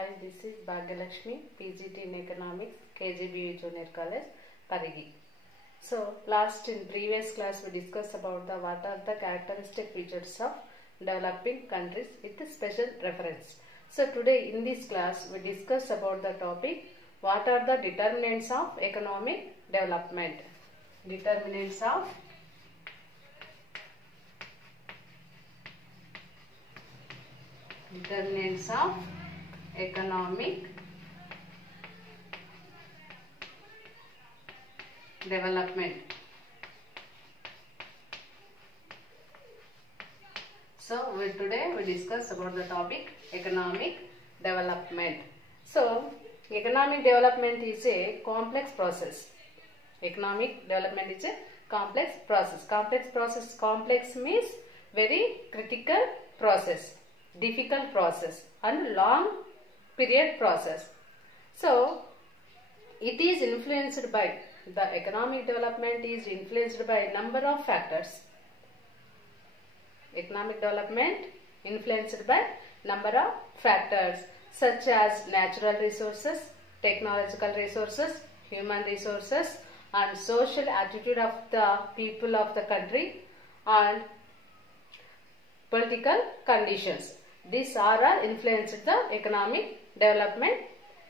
Hi, this is Bhagyalakshmi, PGT in Economics, KGBU Junior College, Parigi. So, in previous class we discussed about what are the characteristic features of developing countries with special reference. So, today in this class we discuss about the topic what are the determinants of economic development. Determinants of economic development. So today we discuss about the topic economic development. So economic development is a complex process. Economic development is a complex process. Complex means very critical process, difficult process and long period process. So it is influenced by the economic development is influenced by a number of factors. Economic development influenced by number of factors such as natural resources, technological resources, human resources and social attitude of the people of the country and political conditions. These are influenced the economic development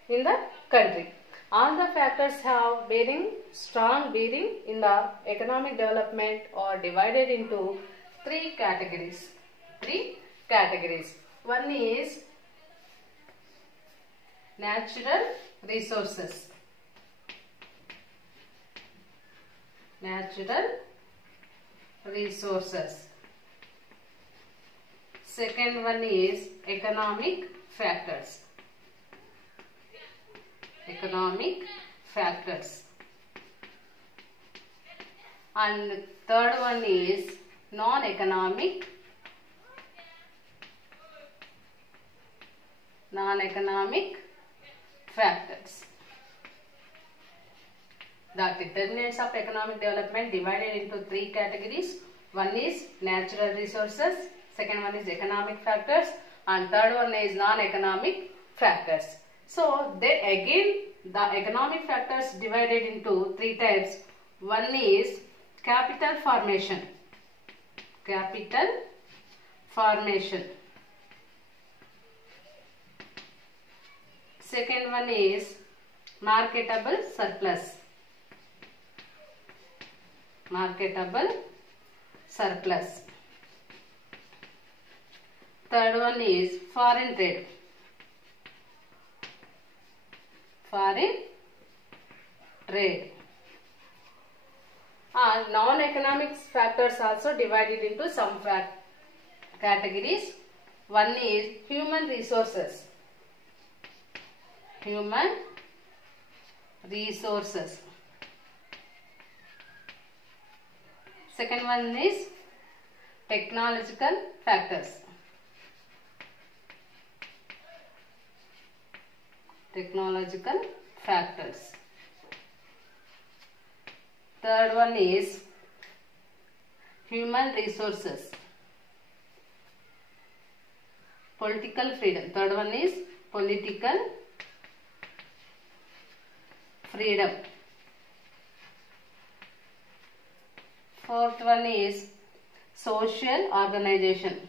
in the country. All the factors have strong bearing in the economic development are divided into three categories. One is natural resources. Second one is economic factors. And third one is non-economic factors. The determinants of economic development divided into three categories. One is natural resources, second one is economic factors and third one is non-economic factors. So the economic factors divided into three types. One is capital formation. Second one is marketable surplus. Third one is foreign trade. And non-economic factors also divided into some categories. One is human resources. Second one is technological factors. Third one is human resources. Political freedom. Third one is political freedom. Fourth one is social organization.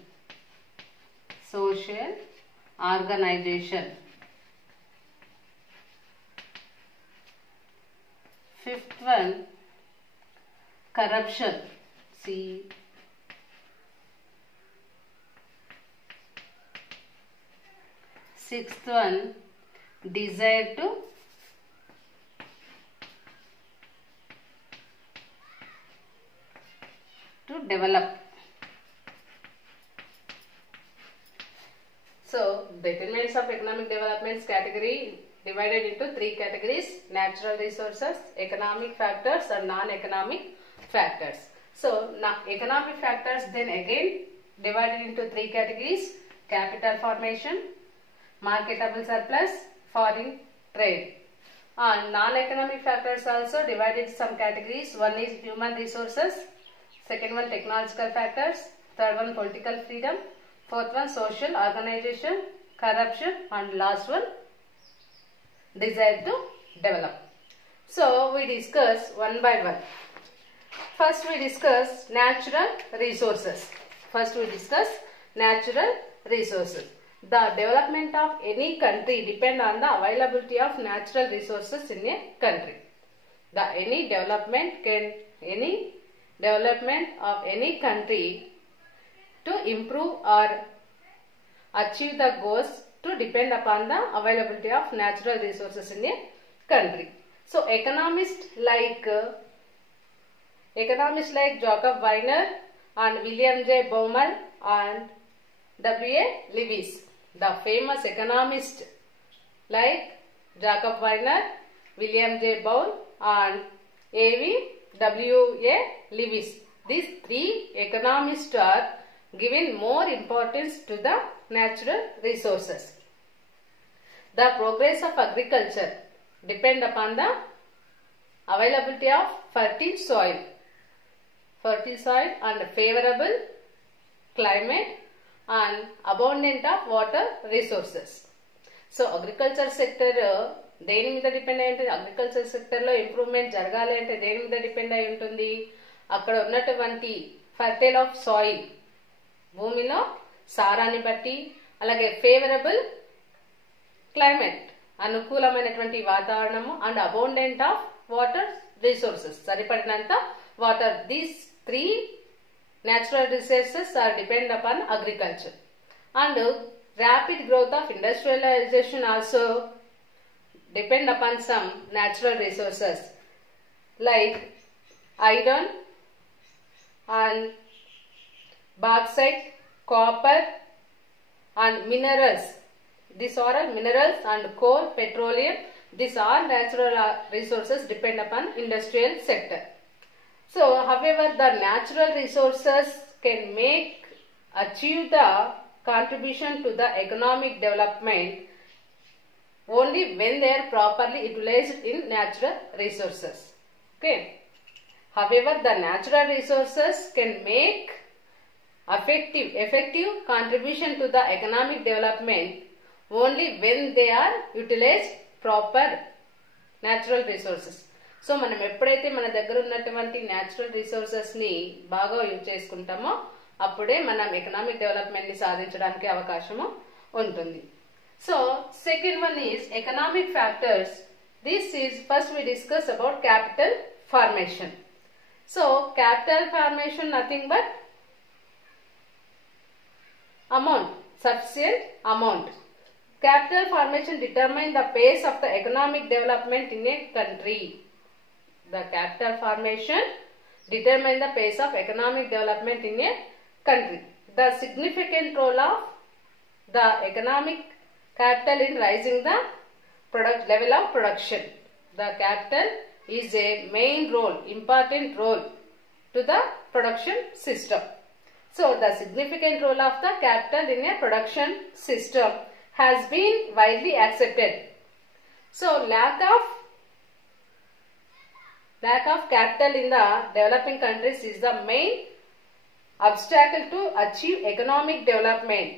Fifth one, corruption. Sixth one, desire to develop. So, determinants of economic development category divided into three categories: natural resources, economic factors and non-economic factors. So, now economic factors then again divided into three categories: capital formation, marketable surplus, foreign trade. And non-economic factors also divided some categories. One is human resources, second one technological factors, third one political freedom, fourth one social organization, corruption, and last one, desire to develop. So we discuss one by one. First we discuss natural resources. The development of any country depend on the availability of natural resources in a country. Any development of any country to improve or achieve the goals to depend upon the availability of natural resources in a country. So economists like Jacob Weiner and William J. Baumol and W.A. Lewis. The famous economists like Jacob Weiner, William J. Baumol and W.A. Lewis. These three economists are giving more importance to the natural resources. The progress of agriculture depend upon the availability of fertile soil and favorable climate and abundant of water resources. So agriculture sector దేని మీద depend అయి ఉంటుంది? Agriculture సెక్టర్లో improvement జరగాలి అంటే దేని మీద depend అయి ఉంటుంది? అక్కడ ఉన్నటువంటి ఫర్టైల్ ఆఫ్ సాయిల్, భూమిలో సారాన్ని బట్టి, అలాగే ఫేవరబుల్ క్లైమేట్, అనుకూలమైనటువంటి వాతావరణము, and abundant of water resources, సరిపడినంత water. These three natural resources are depend upon agriculture. And rapid growth of industrialization also depend upon some natural resources like iron and bauxite, copper and minerals. These are all minerals and coal, petroleum. These are natural resources depend upon industrial sector. So, however, the natural resources can achieve the contribution to the economic development only when they are properly utilized in natural resources. Okay. However, the natural resources can make effective contribution to the economic development only when they are utilized proper natural resources. So మనం ఎప్పుడైతే మన దగ్గర ఉన్నటువంటి natural రిసోర్సెస్ని బాగా use చేసుకుంటామో అప్పుడే మనం economic డెవలప్మెంట్ని సాధించడానికి అవకాశము ఉంటుంది. So second one is economic factors. This is first we discuss about capital formation. So capital formation nothing but amount, sufficient amount. Capital formation determine the pace of the economic development in a country. The capital formation determine the pace of economic development in a country. The significant role of the economic capital in raising the level of production. The capital is a main role, important role to the production system. So, the significant role of the capital in a production system has been widely accepted. So, lack of capital in the developing countries is the main obstacle to achieve economic development.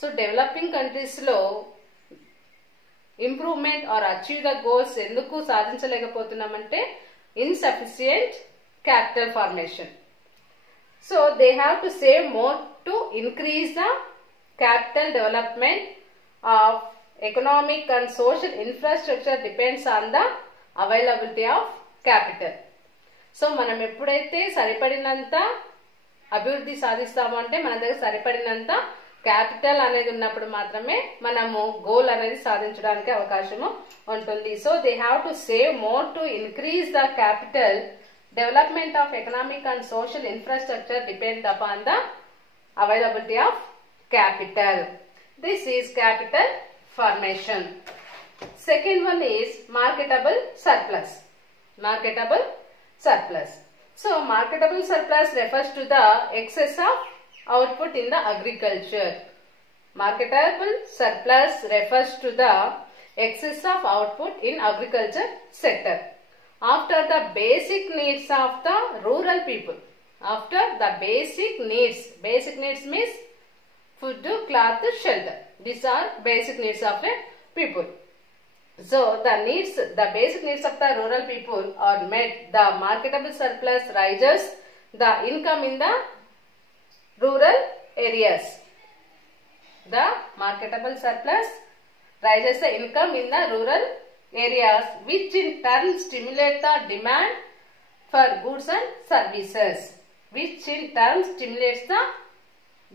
So, developing countries lo improvement or achieve the goals enduku sadhinchalekapotunnamante insufficient capital formation. So, they have to save more to increase the capital development of economic and social infrastructure depends on the availability of capital. So మనం ఎప్పుడైతే సరిపడినంత అభివృద్ధి సాధిస్తామో అంటే మన దగ్గర సరిపడినంత capital అనేది ఉన్నప్పుడు మాత్రమే మనము గోల్ అనేది సాధించడానికి అవకాశము ఉంటుంది. So they have to save more to increase the capital. Development of economic and social infrastructure depend upon the availability of capital. This is capital formation. Second one is marketable surplus. Marketable surplus. So, marketable surplus refers to the excess of output in the agriculture. Marketable surplus refers to the excess of output in agriculture sector. After the basic needs of the rural people. After the basic needs means food, cloth, shelter. These are basic needs of a people. So the basic needs of the rural people are met. The marketable surplus rises the income in the rural areas. The marketable surplus rises the income in the rural areas, which in turn stimulate the demand for goods and services. Which in turn stimulates the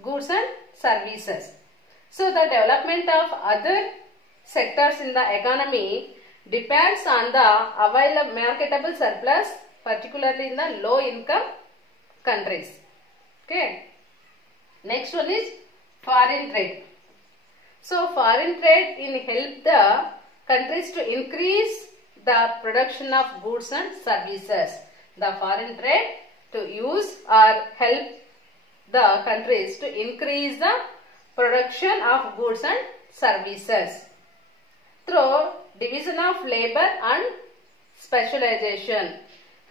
goods and services. So the development of other sectors in the economy depends on the available marketable surplus, particularly in the low income countries. Okay. Next one is foreign trade. So foreign trade in help the countries to increase the production of goods and services. The foreign trade to use or help the countries to increase the production of goods and services through division of labor and specialization.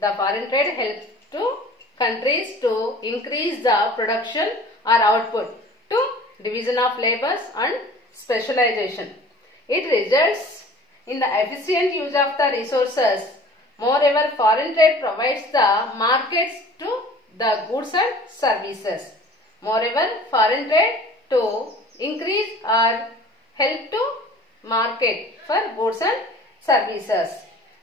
The foreign trade helps to countries to increase the production or output to division of labors and specialization. It results in the efficient use of the resources. Moreover, foreign trade provides the markets to the goods and services. Moreover, foreign trade to increase or help to market for goods and services,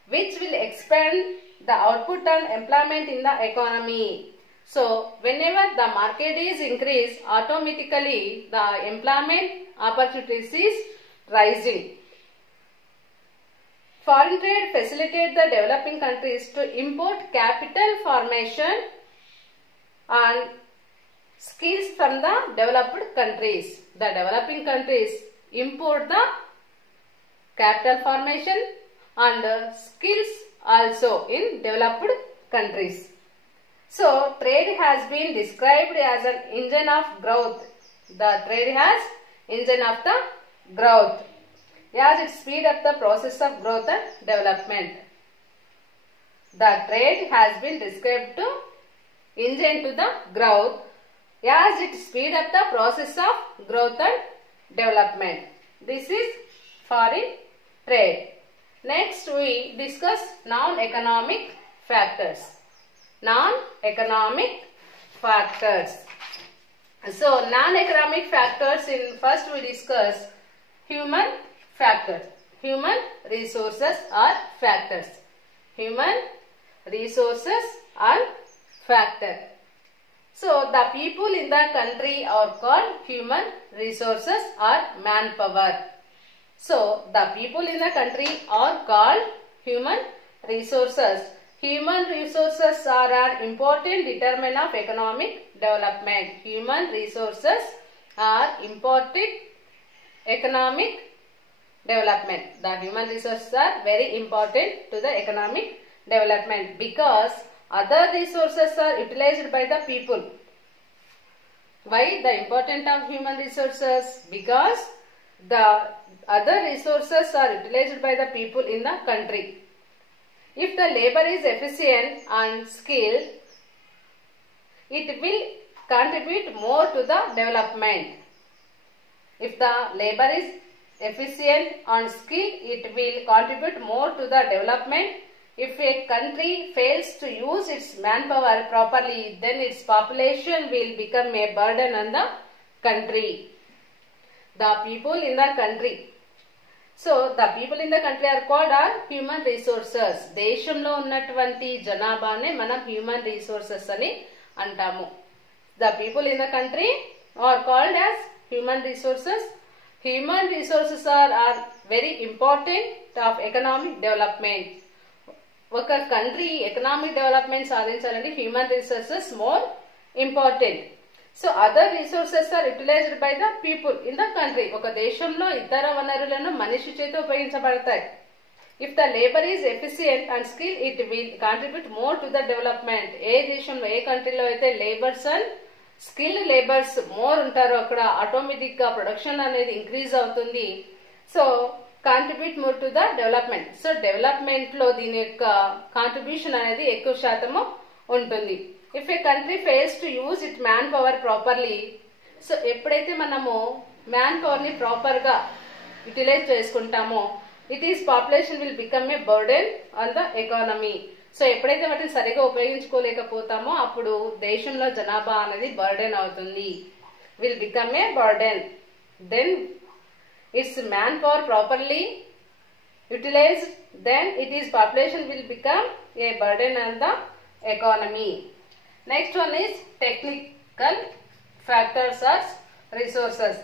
which will expand the output and employment in the economy. So, whenever the market is increased, automatically the employment opportunities is rising. Foreign trade facilitates the developing countries to import capital formation and skills from the developed countries. The developing countries import the capital formation and skills also in developed countries. So, trade has been described as an engine of growth. The trade has engine of the growth, as it speed up the process of growth and development. The trade has been described to engine to the growth, as it speed up the process of growth and development. This is foreign trade. Next we discuss non-economic factors. Non-economic factors. So non-economic factors, in first we discuss human factors. Human resources are factors. Human resources are factor. So the people in the country are called human resources or manpower. So the people in the country are called human resources. Human resources are an important determinant of economic development. Human resources are important economic development. The human resources are very important to the economic development because other resources are utilized by the people. Why the importance of human resources? Because the other resources are utilized by the people in the country. If the labor is efficient and skilled, it will contribute more to the development. If the labor is efficient and skilled, it will contribute more to the development. If a country fails to use its manpower properly, then its population will become a burden on the country. The people in the country. So, the people in the country are called human resources. దేశంలో ఉన్నటువంటి జనాభానే మనం human resources అని అంటాము. The people in the country are called as human resources. Human resources are very important of economic development. ఒక country economic development సాధించాలంటే human resources more important. So other resources are utilised by the people in the country. ఒక దేశంలో ఇతర వనరులను మనిషి చేత ఉపయోగించబడతాయి. If the labour is efficient and skill, it will contribute more to the development. ఏ దేశంలో ఏ కంట్రీలో అయితే labours and skilled labours more ఉంటారో అక్కడ ఆటోమేటిక్ గా ప్రొడక్షన్ అనేది ఇంక్రీజ్ అవుతుంది. So contribute more to the development. So development లో దీని యొక్క కాంట్రిబ్యూషన్ అనేది ఎక్కువ శాతము ఉంటుంది. If A country fails to use it man power properly, so ఎప్పుడైతే మనము మ్యాన్ పవర్ ని ప్రాపర్ గా యూటిలైజ్ చేసుకుంటామో it is population will become a burden on the economy. So ఎప్పుడైతే వాటిని సరిగా ఉపయోగించుకోలేకపోతామో అప్పుడు దేశంలో జనాభా అనేది బర్డెన్ అవుతుంది, will become a burden. Then its man power properly utilized, then it is population will become a burden on the economy. Next one is technical factors or resources.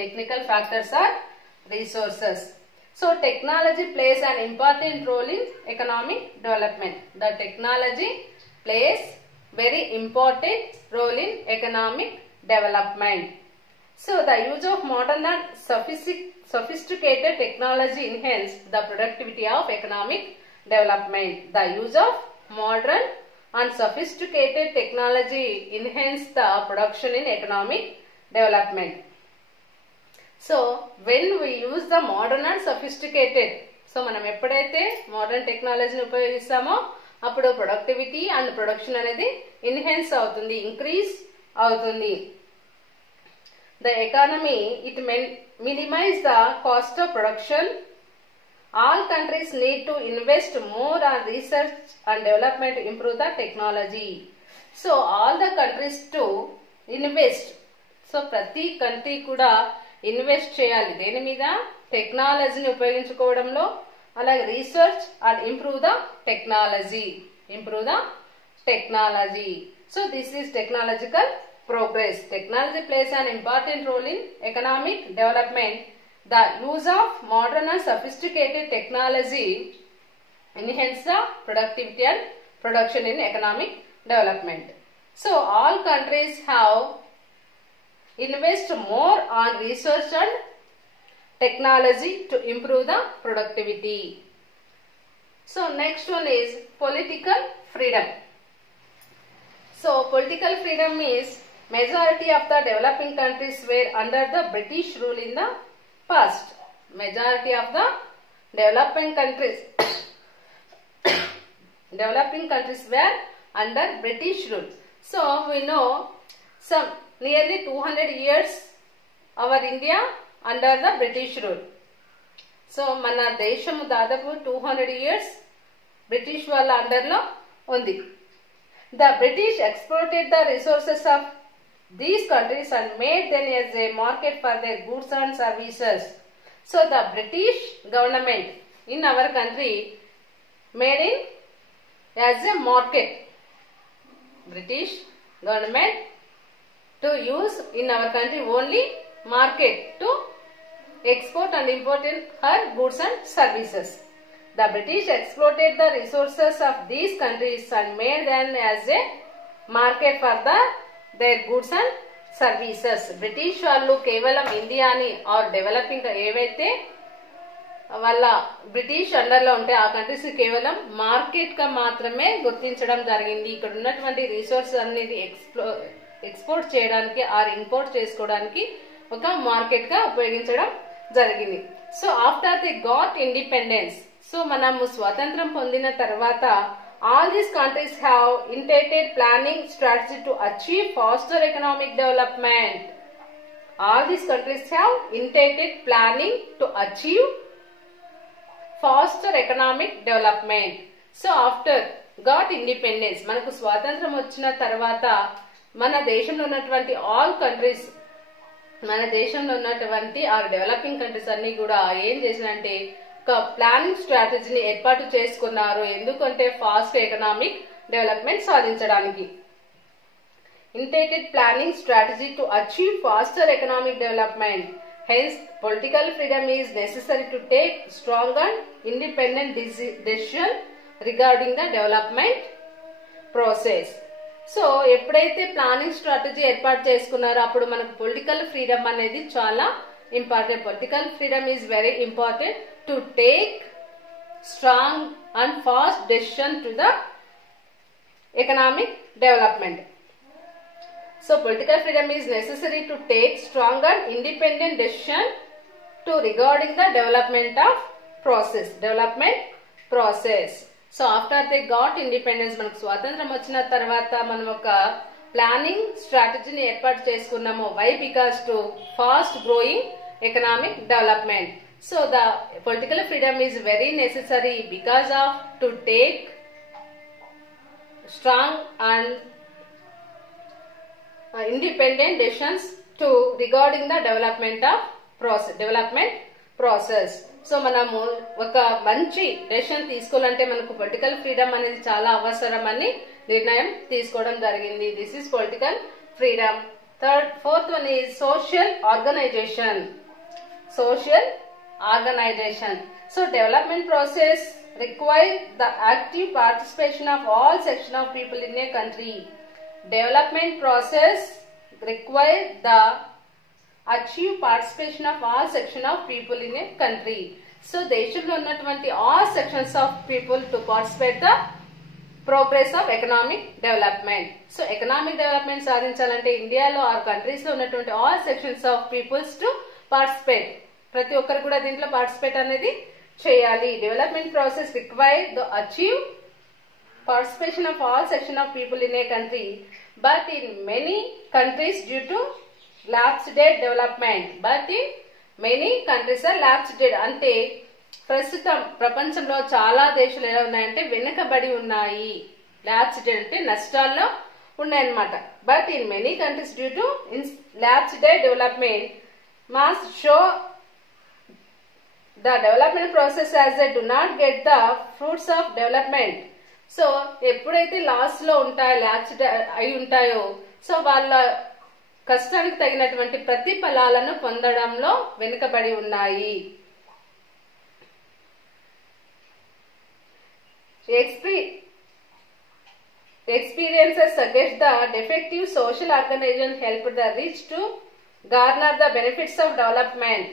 Technical factors are resources. So technology plays an important role in economic development. The technology plays very important role in economic development. So the use of modern and sophisticated technology enhance the productivity of economic development. The use of modern and sophisticated technology enhance the production in economic development. So when we use the modern and sophisticated, so మనం ఎప్పుడైతే modern టెక్నాలజీని ఉపయోగిస్తామో అప్పుడు productivity and production అనేది enhance అవుతుంది, increase అవుతుంది. The economy, it minimize the cost of production. All countries need to invest more on research and development to improve the technology. So all the countries to invest. So ప్రతి country కూడా invest చేయాలి దేని మీద, టెక్నాలజీని ఉపయోగించుకోవడంలో, అలాగే research and improve the technology. So this is technological progress. Technology plays an important role in economic development. The use of modern and sophisticated technology enhance the productivity and production in economic development. So all countries have invest more on research and technology to improve the productivity. So next one is political freedom. So political freedom is majority of the developing countries were under the British rule in the past. Majority of the developing countries were under British rule. So we know some nearly 200 years our India under the British rule. So మన దేశము దాదాపు 200 years British వాళ్ళ under లో ఉంది. The British exploited the resources of these countries and made them as a market for their goods and services. So the British government in our country made it as a market. British government to use in our country only market to export and import in her goods and services. The British exploited the resources of these countries and made them as a market for their goods and services. British వాళ్ళు కేవలం ఇండియాని are developing ఏవైతే వాళ్ళ British అండర్లో ఉంటే ఆ countries కేవలం market గా మాత్రమే గుర్తించడం జరిగింది. ఇక్కడ ఉన్నటువంటి రిసోర్స్ అనేది ఎక్స్పోర్ట్ చేయడానికి ఆర్ ఇంపోర్ట్ చేసుకోవడానికి ఒక మార్కెట్ గా ఉపయోగించడం జరిగింది. So after the got independence, so మనము స్వాతంత్రం పొందిన తర్వాత all these countries have intended planning strategy to achieve faster economic development. All these countries have intended planning to achieve faster economic development. So after got independence, మనకు స్వాతంత్రం వచ్చిన తర్వాత మన దేశంలో ఉన్నటువంటి ఆల్ కంట్రీస్, మన దేశంలో ఉన్నటువంటి ఆ డెవలపింగ్ కంట్రీస్ అన్ని కూడా ఏం చేసినంటే ఒక ప్లానింగ్ స్ట్రాటజీని ఏర్పాటు చేసుకున్నారు. ఎందుకంటే ఫాస్ట్ ఎకనామిక్ డెవలప్మెంట్ సాధించడానికి. Intended planning strategy to achieve faster economic development. Hence political freedom is necessary to take strong and independent decision regarding the development process. So ఎప్పుడైతే ప్లానింగ్ స్ట్రాటజీ ఏర్పాటు చేసుకున్నారో అప్పుడు మనకు పొలిటికల్ ఫ్రీడమ్ అనేది చాలా important. Political freedom is very important to take strong and fast decision to the economic development. So political freedom is necessary to take strong and independent decision to regarding the development process. So after they got independence, మనకు స్వాతంత్రం వచ్చిన తర్వాత మనం ఒక planning స్ట్రాటజీని ఏర్పాటు చేసుకున్నాము. Why? Because to fast growing economic development. So the political freedom is very necessary because of to take strong and independent decisions to regarding the development process. So మనము ఒక మంచి డెసిషన్ తీసుకోవాలంటే మనకు పొలిటికల్ ఫ్రీడమ్ అనేది చాలా అవసరం అని నిర్ణయం తీసుకోవడం జరిగింది. This is political freedom. Fourth one is social organization. So development process require the active participation of all sections of people in a country. Development process require the active participation of all sections of people in a country. So దేశంలో ఉన్నటువంటి all sections of people to participate the progress of economic development. So economic development సాధించాలంటే ఇండియాలో ఆ countries లో ఉన్నటువంటి all sections of peoples to participate. ప్రతి ఒక్కరు కూడా దీంట్లో పార్టిసిపేట్ అనేది చేయాలి. Development process require the achieve participation of all sections of people in a country, but in many countries due to lapsed development. But in many countries are lapsed. అంటే ప్రస్తుతం ప్రపంచంలో చాలా దేశాలు ఎలా ఉన్నాయంటే వెనుకబడి ఉన్నాయి. lapsed అంటే నష్టాల్లో ఉన్నాయన్నమాట. But in many countries due to lapsed development must show the development process as they do not get the fruits of development. So ఎప్పుడైతే లాస్ లో ఉంటాయో, ల్యాప్స్డ్ అయి ఉంటాయో, సో వాళ్ళ కష్టానికి తగినటువంటి ప్రతిఫలాలను పొందడంలో వెనుకబడి ఉన్నాయి. Experiences suggest that defective social organization help the rich to garner the benefits of development.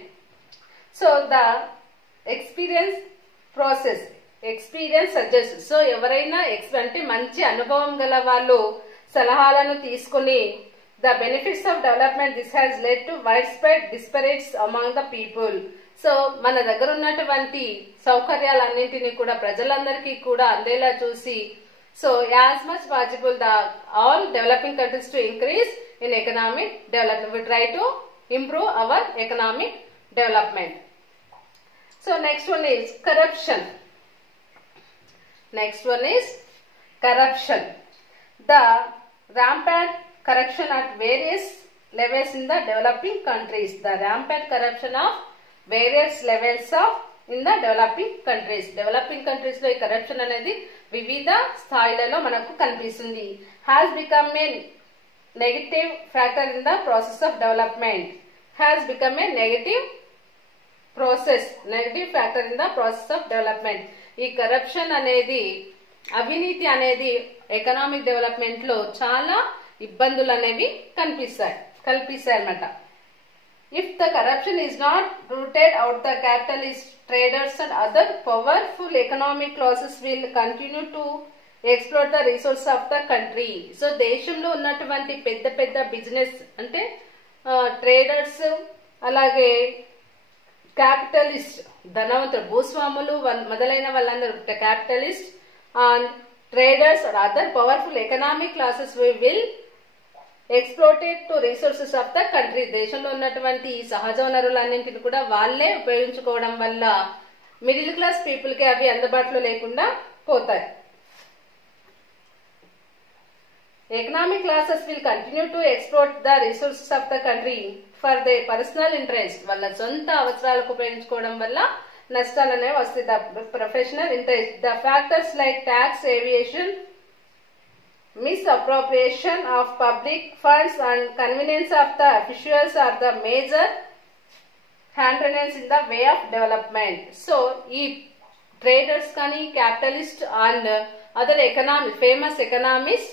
So the experience suggest. So ఎవరైనా అంటే మంచి అనుభవం గల వాళ్ళు సలహాలను తీసుకుని the benefits of development this has led to wide spread disparities among the people. So మన దగ్గర ఉన్నటువంటి సౌకర్యాలన్నింటినీ కూడా ప్రజలందరికీ కూడా అందేలా చూసి, so as much possible the all developing countries to increase in economic development. We try to improve our economic development. So next one is corruption. The rampant corruption at various levels in the developing countries. The rampant corruption of various levels in the developing countries. Developing countries లో ఈ corruption అనేది వివిధ స్థాయిలలో మనకు కనిపిస్తుంది. Has become a negative factor in the process of development. Has become a negative factor in the process of development. ఈ corruption అనేది, అవినీతి అనేది ఎకనామిక్ డెవలప్మెంట్ లో చాలా ఇబ్బందులు అనేవి కల్పిస్తాయి అన్నమాట. If the corruption is not rooted out, the capitalist, traders and other powerful economic classes will continue to explore the resource of the country. So దేశంలో ఉన్నటువంటి పెద్ద పెద్ద బిజినెస్ అంటే ట్రేడర్స్, అలాగే క్యాపిటలిస్ట్ ధనవంతులు, భూస్వాములు మొదలైన వాళ్ళందరూ capitalist and traders or other powerful economic classes will exploited to resources of the country. దేశంలో ఉన్నటువంటి సహజ వనరులన్నింటిని కూడా వాళ్ళే ఉపయోగించుకోవడం వల్ల మిడిల్ క్లాస్ పీపుల్ కి అవి అందుబాటులో లేకుండా పోతాయి. Economic classes will continue to exploit the resources of the country for their personal interest. వాళ్ళ సొంత అవసరాలకు ఉపయోగించుకోవడం వల్ల నష్టాలు అనేవి వస్తాయి. The professional interest, the factors like tax aviation, misappropriation of public funds and convenience of the officials are the major hindrance in the way of development. So ఈ traders కానీ capitalist and other famous economists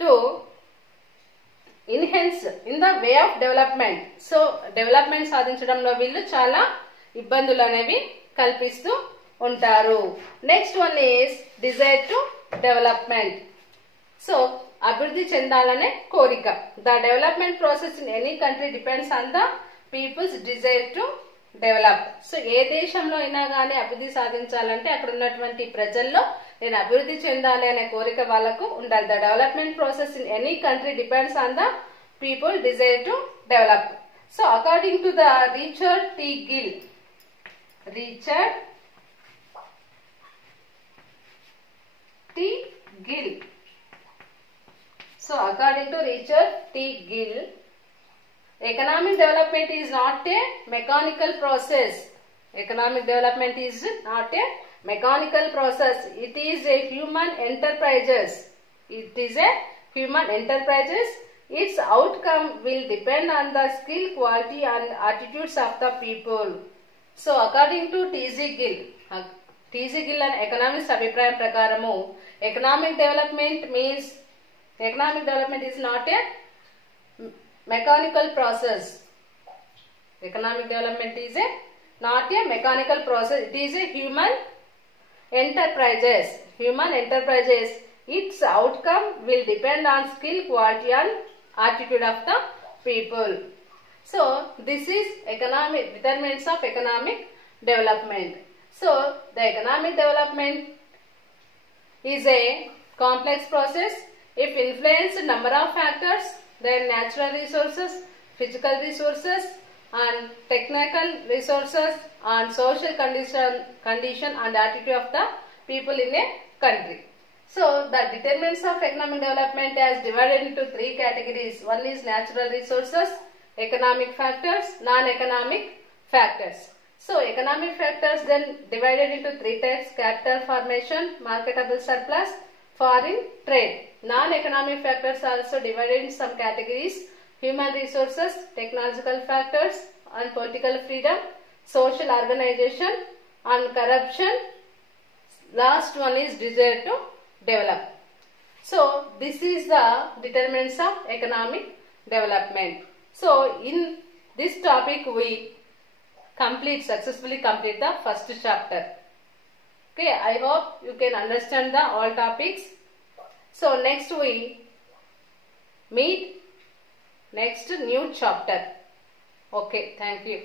to enhance in the way of development. So development సాధించడంలో వీళ్ళు చాలా ఇబ్బందులు అనేవి కల్పిస్తూ ఉంటారు. Next one is desire to development. So అభివృద్ధి చెందాలనే కోరిక. The development process in any country depends on the people's desire to develop. So ఏ దేశంలో అయినా కానీ అభివృద్ధి సాధించాలంటే అక్కడ ఉన్నటువంటి ప్రజల్లో నేను అభివృద్ధి చెందాలి అనే కోరిక వాళ్ళకు ఉండాలి. The development process in any country depends on the people Dzire to develop. So according to the Richard T Gill, Richard T Gill. So according to Richard T. Gill, economic development is not a mechanical process. Economic development is not a mechanical process. It is a human enterprises. It is a human enterprises. Its outcome will depend on the skill, quality and attitudes of the people. So according to T.G. Gill, T.G. Gill and economics అభిప్రాయం ప్రకారము economic development is not a mechanical process. Economic development is not a mechanical process. It is a human enterprises. Human enterprises. Its outcome will depend on skill, quality and attitude of the people. So this is economic determinants of economic development. So the economic development is a complex process. If influenced number of factors, then natural resources, physical resources and technical resources and social condition and attitude of the people in a country. So the determinants of economic development is divided into three categories. One is natural resources, economic factors, non-economic factors. So economic factors then divided into three types: capital formation, marketable surplus, foreign trade. Non-economic factors are also divided in some categories: human resources, technological factors and political freedom, social organization and corruption. Last one is desire to develop. So this is the determinants of economic development. So in this topic we successfully complete the first chapter. Okay, I hope you can understand the all topics. So next we meet next new chapter. Okay, thank you.